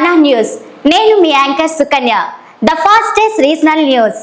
నానా న్యూస్. నేను మీ anchor Sukanya. The fastest regional news.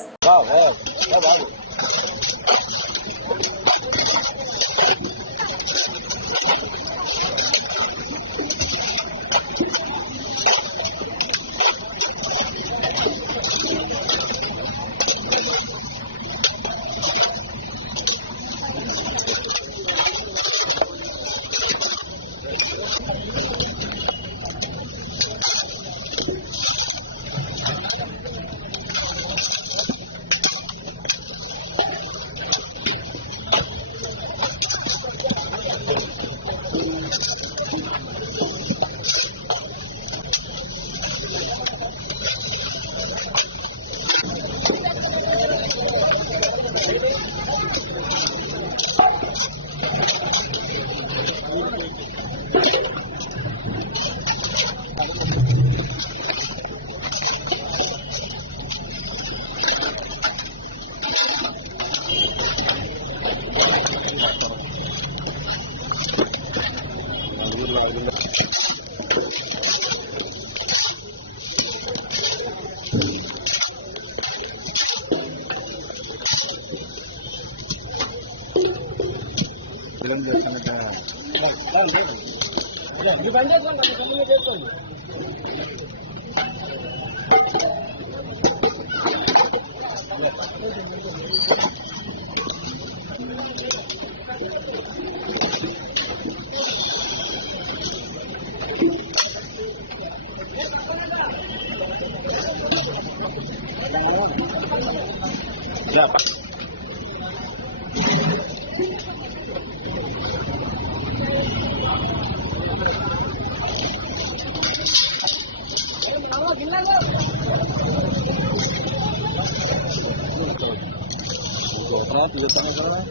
Film చేస్తాను Salah tiga tangan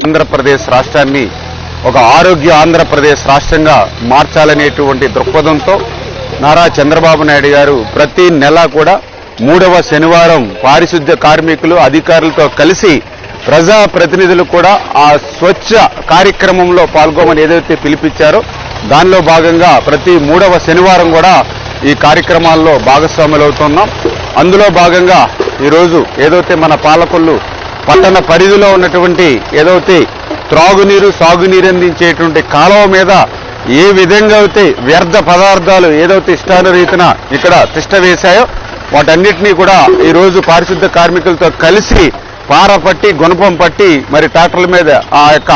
ఆంధ్రప్రదేశ్ రాష్ట్రాన్ని ఒక ఆరోగ్య ఆంధ్రప్రదేశ్ రాష్ట్రంగా మార్చాలనేటువంటి దృక్పథంతో నారా చంద్రబాబు నాయుడు గారు ప్రతి నెల కూడా మూడవ శనివారం పారిశుద్ధ్య కార్మికులు అధికారులతో కలిసి ప్రజా ప్రతినిధులు కూడా ఆ స్వచ్ఛ కార్యక్రమంలో పాల్గొమని ఏదైతే పిలిపించారో దానిలో భాగంగా ప్రతి మూడవ శనివారం కూడా ఈ కార్యక్రమాల్లో భాగస్వాములవుతున్నాం. అందులో భాగంగా ఈరోజు ఏదైతే మన పాలకులు పట్టణ పరిధిలో ఉన్నటువంటి ఏదైతే త్రాగునీరు సాగునీరు అందించేటువంటి కాలువ మీద ఏ విధంగా అయితే వ్యర్థ పదార్థాలు ఏదైతే ఇష్టానురీతిన ఇక్కడ తిష్ట వేశాయో వాటన్నిటినీ కూడా ఈ రోజు పారిశుద్ధ కార్మికులతో కలిసి పార పట్టి గుణపం పట్టి మరి ట్రాక్టర్ల మీద ఆ యొక్క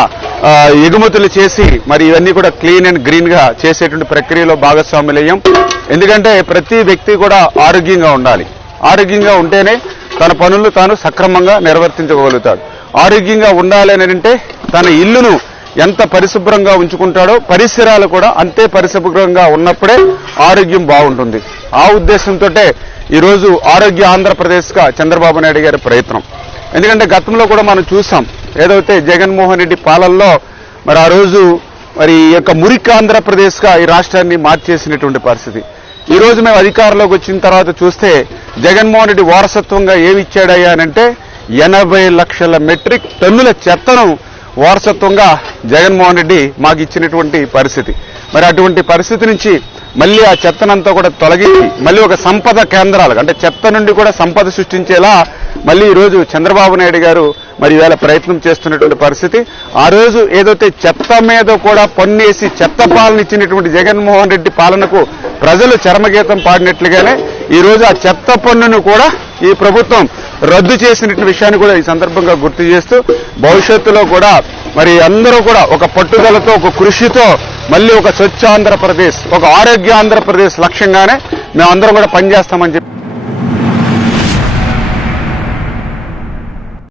ఎగుమతులు చేసి మరి ఇవన్నీ కూడా క్లీన్ అండ్ గ్రీన్గా చేసేటువంటి ప్రక్రియలో భాగస్వాములయ్యాం. ఎందుకంటే ప్రతి వ్యక్తి కూడా ఆరోగ్యంగా ఉండాలి. ఆరోగ్యంగా ఉంటేనే తన పనులు తాను సక్రమంగా నిర్వర్తించగలుగుతాడు. ఆరోగ్యంగా ఉండాలి అని అంటే తన ఇల్లును ఎంత పరిశుభ్రంగా ఉంచుకుంటాడో పరిసరాలు కూడా అంతే పరిశుభ్రంగా ఉన్నప్పుడే ఆరోగ్యం బాగుంటుంది. ఆ ఉద్దేశంతో ఈరోజు ఆరోగ్య ఆంధ్రప్రదేశ్గా చంద్రబాబు నాయుడు గారి ప్రయత్నం. ఎందుకంటే గతంలో కూడా మనం చూసాం ఏదైతే జగన్మోహన్ రెడ్డి పాలనలో మరి ఆ రోజు మరి ఈ యొక్క మురికి ఆంధ్రప్రదేశ్గా ఈ రాష్ట్రాన్ని మార్చేసినటువంటి పరిస్థితి. ఈ రోజు మేము అధికారంలోకి వచ్చిన తర్వాత చూస్తే జగన్మోహన్ రెడ్డి వారసత్వంగా ఏమి అనంటే ఎనభై లక్షల మెట్రిక్ టన్నుల చెత్తను వారసత్వంగా జగన్మోహన్ రెడ్డి మాకు ఇచ్చినటువంటి పరిస్థితి. మరి అటువంటి పరిస్థితి నుంచి మళ్ళీ ఆ చెత్తనంతా కూడా తొలగించి మళ్ళీ ఒక సంపద కేంద్రాలు అంటే చెత్త నుండి కూడా సంపద సృష్టించేలా మళ్ళీ ఈ రోజు చంద్రబాబు నాయుడు గారు మరి ఇవాళ ప్రయత్నం చేస్తున్నటువంటి పరిస్థితి. ఆ రోజు ఏదైతే చెత్త మీద కూడా పన్నేసి చెత్త పాలన ఇచ్చినటువంటి జగన్మోహన్ రెడ్డి పాలనకు ప్రజలు చరమగీతం పాడినట్లుగానే ఈ రోజు ఆ చెత్త పన్నును కూడా ఈ ప్రభుత్వం రద్దు చేసినటువంటి విషయాన్ని కూడా ఈ సందర్భంగా గుర్తు చేస్తూ భవిష్యత్తులో కూడా మరి అందరూ కూడా ఒక పట్టుదలతో ఒక కృషితో మళ్ళీ ఒక స్వచ్ఛ ఆంధ్రప్రదేశ్ ఒక ఆరోగ్య ఆంధ్రప్రదేశ్ లక్ష్యంగానే మేమందరం కూడా పనిచేస్తామని చెప్పి